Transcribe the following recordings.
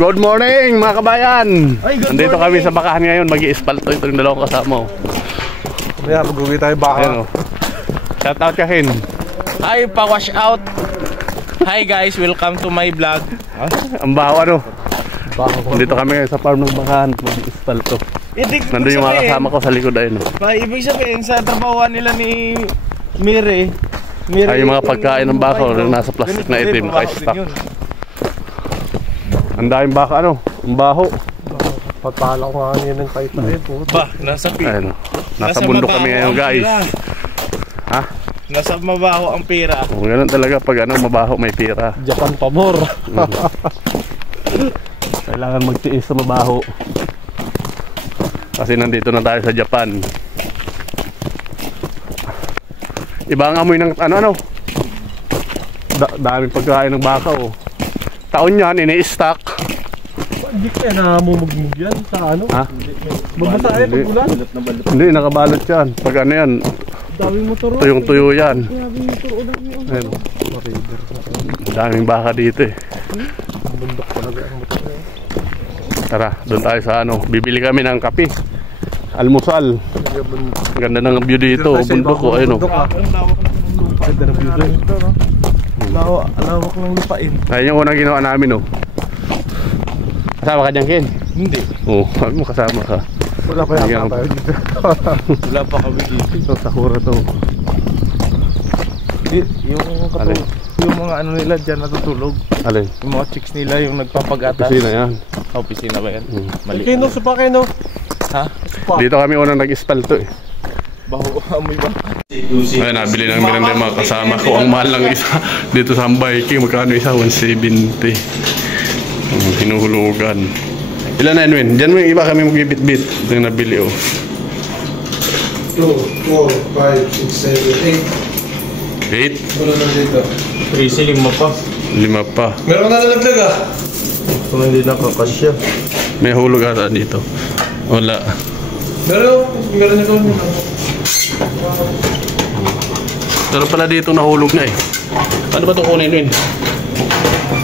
Good morning mga kabayan. Nandito morning. kami sa bakahan ngayon. Mag-i-espalto ito yung dalawang kasama. Kaya mag-uwi tayo baka. Shout out ka, Ken. Hi, pa-wash out. Hi guys, welcome to my vlog. Ang baho ano. Nandito kami ngayon sa farm ng bakahan. Mag-i-espalto. Nandun yung mga kasama ko sa likod ayun. Ibig sabihin sa trabahoan nila ni Mire. Ay yung mga pagkain ng baka nasa plastic na itim naka-stack. Ang daming baka ano, ang baho. Patala ko nga niya ng tayo po. Ba, nasa bundok kami ngayon guys. Ha? Nasa mabaho ang pira. Ganun talaga pag ano mabaho may pira. Japan pabor. Kailangan magtiis sa mabaho. Kasi nandito na tayo sa Japan. Iba ang amoy ng ano. Daming pagkain ng baka oh. Taon yan, ini-stack. Hindi kaya namumugmug yan sa ano? Ha? Babasa ay pag-ulan. Hindi, nakabalot yan. Pag ano yan, daming motor. tuyong-tuyo yan. Daming motor ulan yun. Ayun. Daming baka dito eh. Bundok talaga ang motor. Tara, doon tayo sa ano. Bibili kami ng kape. Almusal. Ganda ng view dito. Bundok ko. Ayun o. Ganda ng view dito. Alawak ng lupain. Ayun yung unang ginawa namin o. Kasama ka dyan, Ken? Hindi. Oo, sabi mo kasama ka. Wala pa yata tayo dito. Wala pa kami dito. Ito, sakura to. Yung mga ano nila dyan natutulog. Alin? Yung mga chicks nila yung nagpapagatas. Opisina yan. Opisina ba yan? Mali. Kino, supa kayo. Ha? Dito kami unang nag-espalto eh. Baho, amoy ba? Ay, nabili ng merenda yung mga kasama ko. Ang mahal lang isa dito sa Hambayki. Magkano isa? 170. Hinuhulugan. Ilan na yun? Diyan mo yung iba kami mag-bit-bit. Ito yung nabili oh. 2, 4, 5, 6, 7, 8. 8? Wala na dito. 3, 5 pa. 5 pa. Meron ka na nalaglag ah. Kung hindi nakakasya. May hulog ata dito. Wala. Meron na kami. Pero pala dito nahulog na eh. Paano ba ito kunin yun?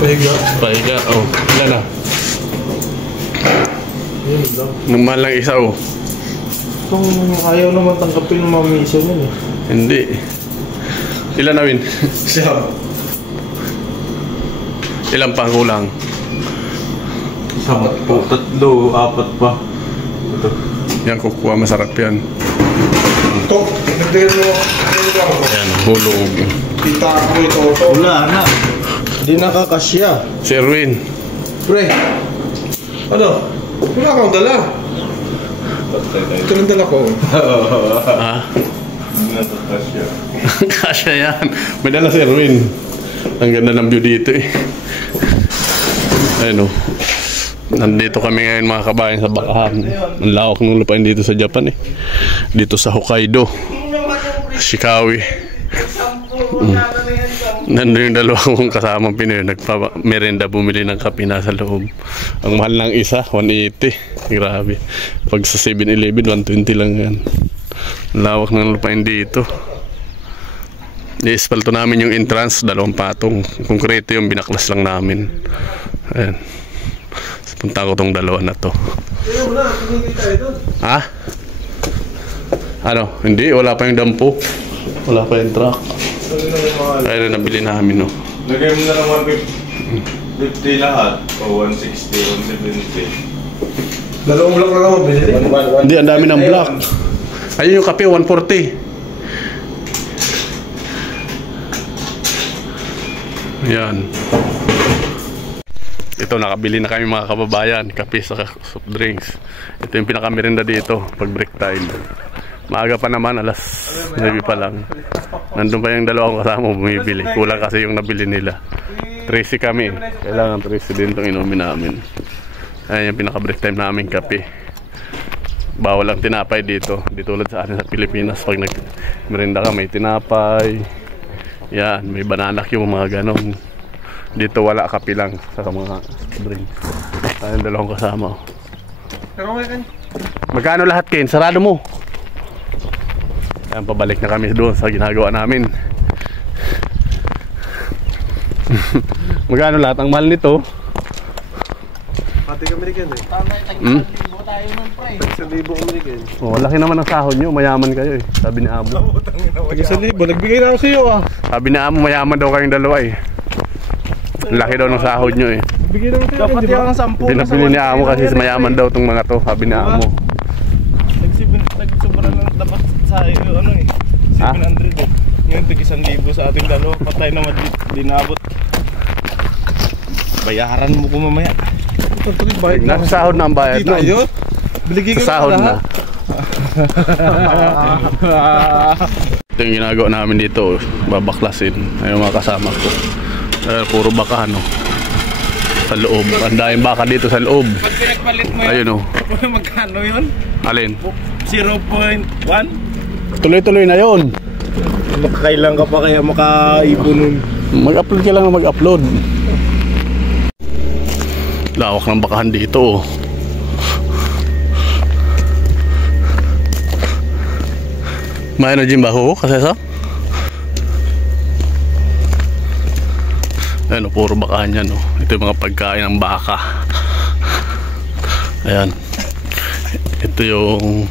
Pahiga. Pahiga, oh. Ilan na? Yun lang. Nung mahal lang isa oh. Kung ayaw naman tanggapin ng mga mission yun eh. Hindi. Ilan na win? Siya. Ilan pa kulang? 3, 4 pa. Ito. Yan kukuha, masarap yan. Ito, nagdayan mo. Yan, hulog. Kita ako ito. Wala na. Hindi nakakasya. Si Erwin. Pre, ano? Wala kang dala. Ito lang dala ko. Ha? Hindi nakakasya. Kasya yan. May dala si Erwin. Ang ganda ng view dito eh. Ayun oh. Nandito kami ngayon mga kabayan sa bakahan. Ang lawak ng lupain dito sa Japan eh. Dito sa Hokkaido, Shikawi. Nandun yung dalawang kasamang Pinoy nagpa-merenda, bumili ng kape nasa loob. Ang mahal ng isa 180. Grabe. Pag sa 7-Eleven 120 lang yan. Ang lawak ng lupain dito. I-espalto namin yung entrance, 2 patong. Konkreto yung binaklas lang namin. Ayan. Punta ko tong 2 na to. Ha? Ano? Hindi, wala pa yung dampo. Wala pa yung truck. Kaya na nabili namin, no? Lagay mo na lang 150 lahat. O 160, 170. Dalawang block na naman, binili. Hindi, ang dami ng block. Ayun yung kape, 140. Yan. Ito, nakabili na kami mga kababayan. Kape sa soft drinks. Ito yung pinakamerenda dito pag break time. Maaga pa naman, alas 9 pa lang. Nandun pa yung dalawang kasama bumibili. Kulang kasi yung nabili nila. 13 kami. Kailangan 13 din itong inumin namin. Ayan yung pinaka break time namin kape. Bawal ang tinapay dito. Di tulad sa atin sa Pilipinas. Pag nagmerenda ka may tinapay. Yan, may banana cue, mga ganon. Dito wala, kape lang sa mga drink. Ayun, dalawang kasama. Magkano lahat, Ken? Sarado mo. Ayan, pabalik na kami doon sa ginagawa namin. Magkano lahat? Ang mahal nito Pati American eh. Hmm? tayo nun, pre. 1,000 American. Oh, laki naman ang sahod nyo, mayaman kayo eh. Sabi ni Amo. Pati 1,000, nagbigay na ako sa iyo ah. Sabi ni Amo, mayaman daw kayong dalawa eh. Laki daw ng sahod nyo eh. Bigay naman tayo. Dapat yung 10. Pinabili ni Amo kasi mayaman daw tong mga to. Sabi ni Amo. Nagsobra lang dapat sa ano eh. 700 eh. Ngayon tig 1,000 sa ating dalawa. Patay naman dinabot. Bayaran mo ko mamaya. Nasa sahod na ang bayad nun. Biligay ko Sa sahod na. Ito yung ginagawa namin dito. Babaklasin. Ayun mga kasama ko. Puro baka no. Sa loob. Ang daming baka dito sa loob. Pag pinagpalit mo yun, ayun o. magkano yun? Alin? 0.1? Tuloy-tuloy na yun. Makakailan ka pa kaya makaipon nun. Mag-upload ka lang na mag-upload. Lawak ng bakahan dito. May ano dyan baho kasi sa? Ayan o, puro bakahan yan o. Ito yung mga pagkain ng baka. Ayan. Ito yung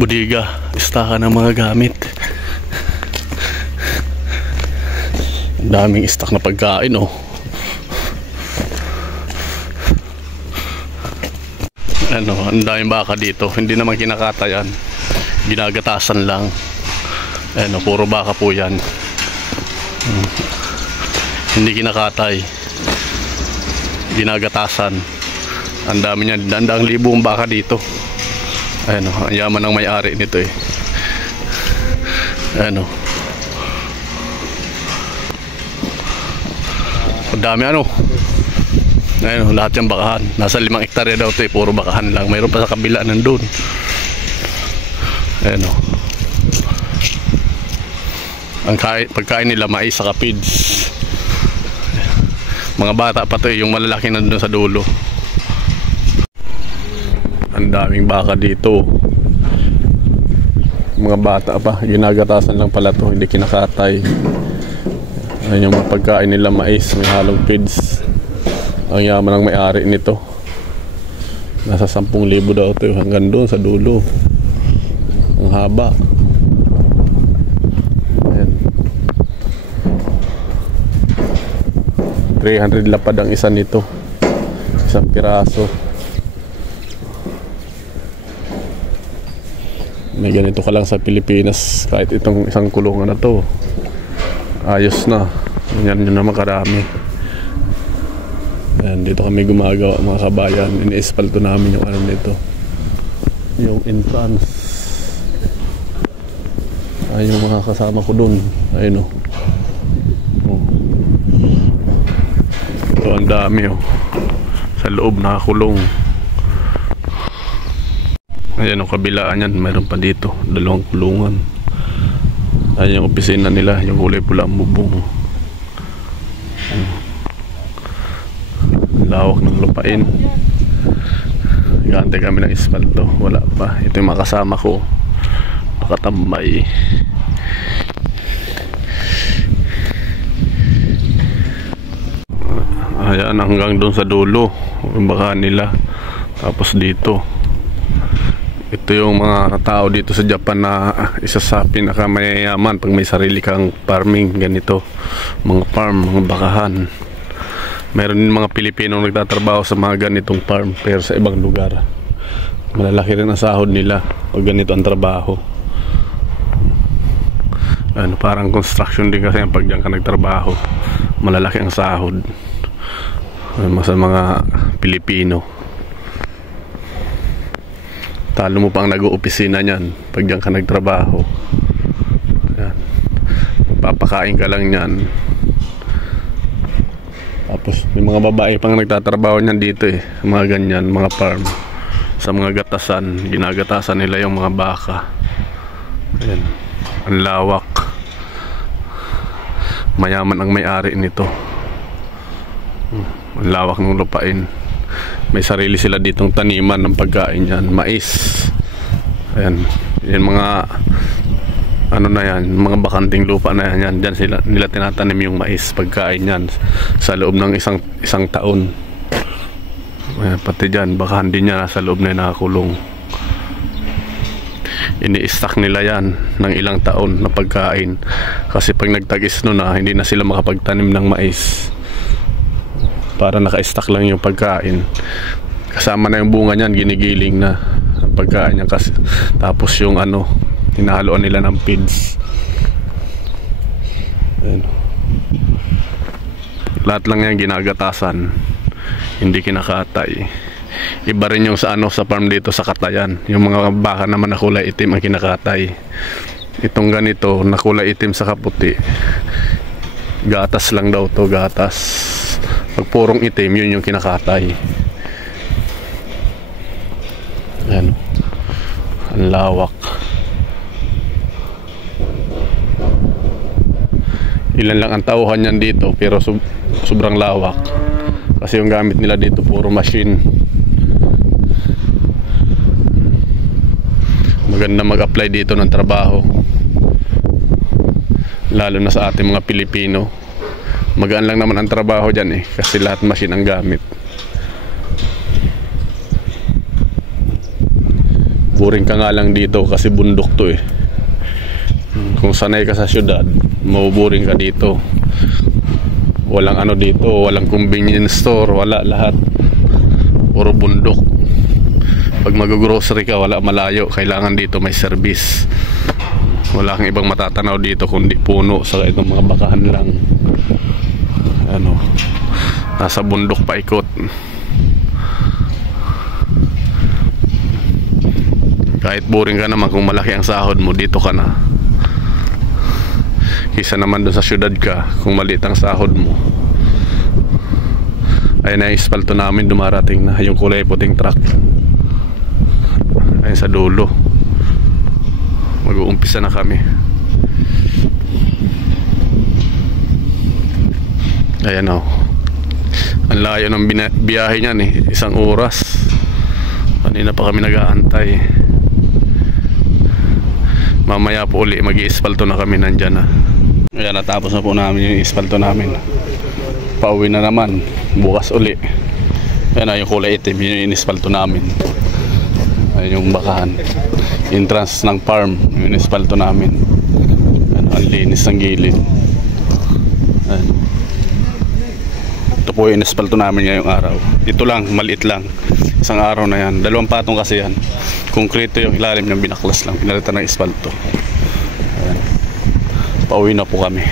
budiga, istakan ng mga gamit. Ang daming istak na pagkain o. Ano, ang daming baka dito. Hindi naman kinakata yan. Ginagatasan lang. Ano, puro baka po yan. Hindi kinakatay. Ginagatasan. Ang dami niyan. Daang libong baka dito. Ano, ang yaman ng may-ari nito eh. Ano. Ang dami ano. Ayun, lahat yung bakahan. Nasa 5 hektarya daw ito eh. Puro bakahan lang. Mayroon pa sa kabila nandun. Ayun o. Ang pagkain nila mais saka feeds. Mga bata pa ito eh. Yung malalaki nandun sa dulo. Ang daming baka dito. Mga bata pa. Ginagatasan lang pala ito. Hindi kinakatay. Ayun yung mga pagkain nila mais. May halong feeds. Ang yaman ng may-ari nito. Nasa 10,000 daw ito hanggang doon sa dulo. Ang haba. Ayan. 300 lapad ang isa nito. Isang piraso. May ganito ka lang sa Pilipinas. Kahit itong isang kulungan na to, ayos na. Yan yun naman karami. Ayan, dito kami gumagawa mga kabayan. Ini-espalto namin yung ano nito, yung entrance. Ayun yung mga kasama ko dun. Ayun o. Ito ang dami o. Sa loob nakakulong. Ayan o, kabilaan yan. Mayroon pa dito 2 kulungan. Ayun yung opisina nila. Yung kulay pula ang bubong. Lawak ng lupain. Gante kami ng espalto. Wala pa. Ito yung mga kasama ko. Nakatambay. Ayan, hanggang doon sa dulo. Yung baka nila. Tapos dito. Ito yung mga tao dito sa Japan na isa sa pinakamayayaman pag may sarili kang farming. Ganito. Mga farm, mga bakahan. Meron din mga Pilipino nagtatrabaho sa mga ganitong farm pero sa ibang lugar. Malalaki rin ang sahod nila pag ganito ang trabaho. Ano, parang construction din kasi pag diyan ka nagtrabaho. Malalaki ang sahod. Sa mga Pilipino. Talo mo pang nag-uopisina niyan pag diyan ka nagtrabaho. Ayan. Papakain ka lang niyan. Tapos may mga babae pang nagtatrabaho niyan dito eh. Mga ganyan, mga farm. Sa mga gatasan, ginagatasan nila yung mga baka. Ayan. Ang lawak. Mayaman ang may-ari nito. Ang lawak ng lupain. May sarili sila ditong taniman ng pagkain yan. Mais. Ayan. Yan mga ano na yan, mga bakanting lupa na yan. Diyan nila tinatanim yung mais, pagkain yan sa loob ng isang taon. Pati dyan, baka hindi niya nasa loob na nakakulong. Ini-stack nila yan ng ilang taon na pagkain. Kasi pag nagtag-isno na, hindi na sila makapagtanim ng mais. Para naka-stack lang yung pagkain. Kasama na yung bunga niyan, ginigiling na ang pagkain niya. Kasi, tapos yung ano, hinahaluan nila ng feeds. Ayan. Lahat lang yan ginagatasan, hindi kinakatay. Iba rin yung sa ano, sa farm dito sa Katayan. Yung mga baka naman na kulay itim ang kinakatay. Itong ganito na kulay itim sa kaputi, gatas lang daw to, gatas. Pag purong itim, yun yung kinakatay. Ayan, ang lawak. Ilan lang ang tauhan yan dito, pero sobrang lawak. Kasi yung gamit nila dito puro machine. Maganda mag-apply dito ng trabaho, lalo na sa ating mga Pilipino. Magaan lang naman ang trabaho dyan kasi lahat machine ang gamit. Boring ka nga lang dito kasi bundok to Kung sanay ka sa syudad, mabuboring ka dito. Walang ano dito, walang convenience store, wala, lahat puro bundok. Pag mag-grocery ka, wala, malayo, kailangan dito may service. Wala kang ibang matatanaw dito kundi puno sa itong mga bakahan lang. Ano, nasa bundok pa ikot. Kahit boring ka naman, kung malaki ang sahod mo, dito ka na. Kisa naman doon sa syudad ka, kung maliit ang sahod mo. Ayun na yung espalto namin, dumarating na yung kulay puting truck. Ayun sa dulo. Mag-uumpisa na kami. Ayan o. Ang layo ng biyahe niyan 1 oras. Kanina pa kami nag-aantay. Mamaya po uli mag-i-espalto na kami, nandyan na. Ayan, natapos na po namin yung espalto namin. Pauwi na naman, bukas uli. Ayan na yung kulay itim, yun yung in-espalto namin. Ayan yung bakahan, entrance ng farm, yung in-espalto namin. Ayan, ang linis ng gilid. Ayan. Ito po yung in-espalto namin ngayong araw. Ito lang, maliit lang, 1 araw na yan. 2 patong kasi yan. Konkreto yung ilalim ng binaklas lang, pinalitan ng espalto. Ayan. Pauwi na po kami.